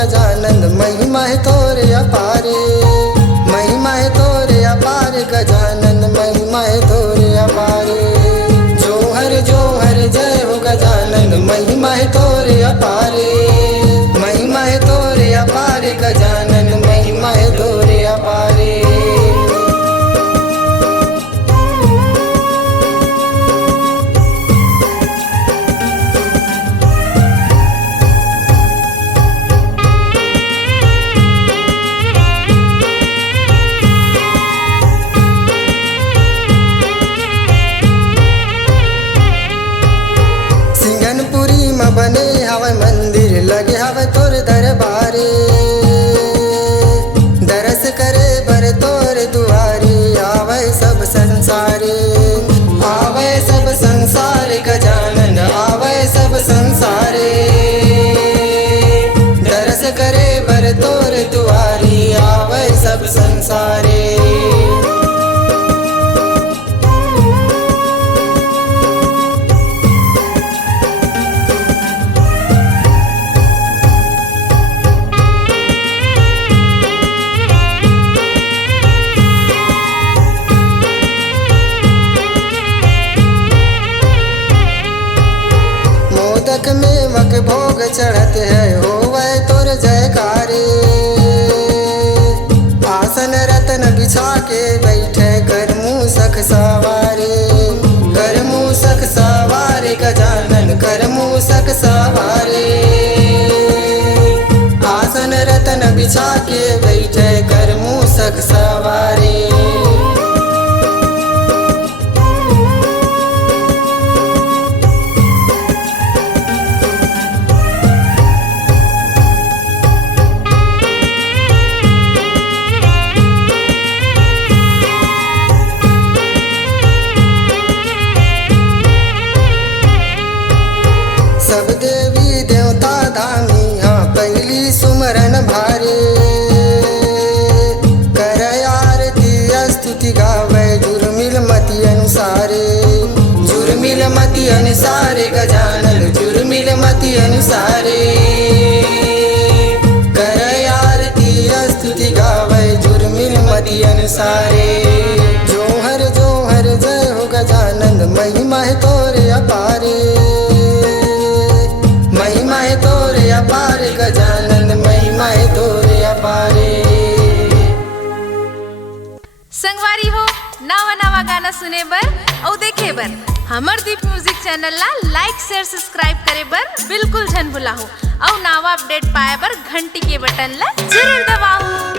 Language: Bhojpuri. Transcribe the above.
गजानन महिमा है तोरे अपारे, महिमा है तोरे अपारे गजानन महिमा है तोरे अपारे। जोहर जय हो गजानन महिमा है तोरे अपारे, महिमा है तोरे अपारे गजानन महिमा है तोरे अपारे। बने हवे मंदिर लगे हवे तोर दरबारे, दरस करे बर तोर दुआरी आवे सब संसारे, आवे सब संसार गजानन आवे सब संसारे। दरस करे बर तोर दुआरी आवे सब संसारे। मोदक मेवक भोग चढ़त है होवे तोर जयकारे, आसन रतन बिछा के बैठे कर मूसक सवारे, कर मूसक सवारे गजानन कर मूसक सवारे। आसन रतन बिछा के बैठे कर मूसक सवारे। सब देवी देवता धामी हाँ पहली सुमरन भारे, कर आरती स्तुति गावे जुर्मिल मति अनुसारे, जुर्मिल मति अनुसारे गजानन जुर्मिल मति अनुसारे। कर आरती स्तुति गावे जुर्मिल मति अनुसारे। जोहर जय हो गजानन महिमा है तोरे अपारे, महिमा है तोरे अपारे गजानन महिमा है तोरे अपारे। संगवारी हो नवा गाना सुने बर और देखे बर हमर दीप म्यूजिक चैनल ला लाइक शेयर सब्सक्राइब करे बर बिल्कुल झन भुलाहो और नवा अपडेट पाए बर घंटी के बटन ला जरूर दबाओ।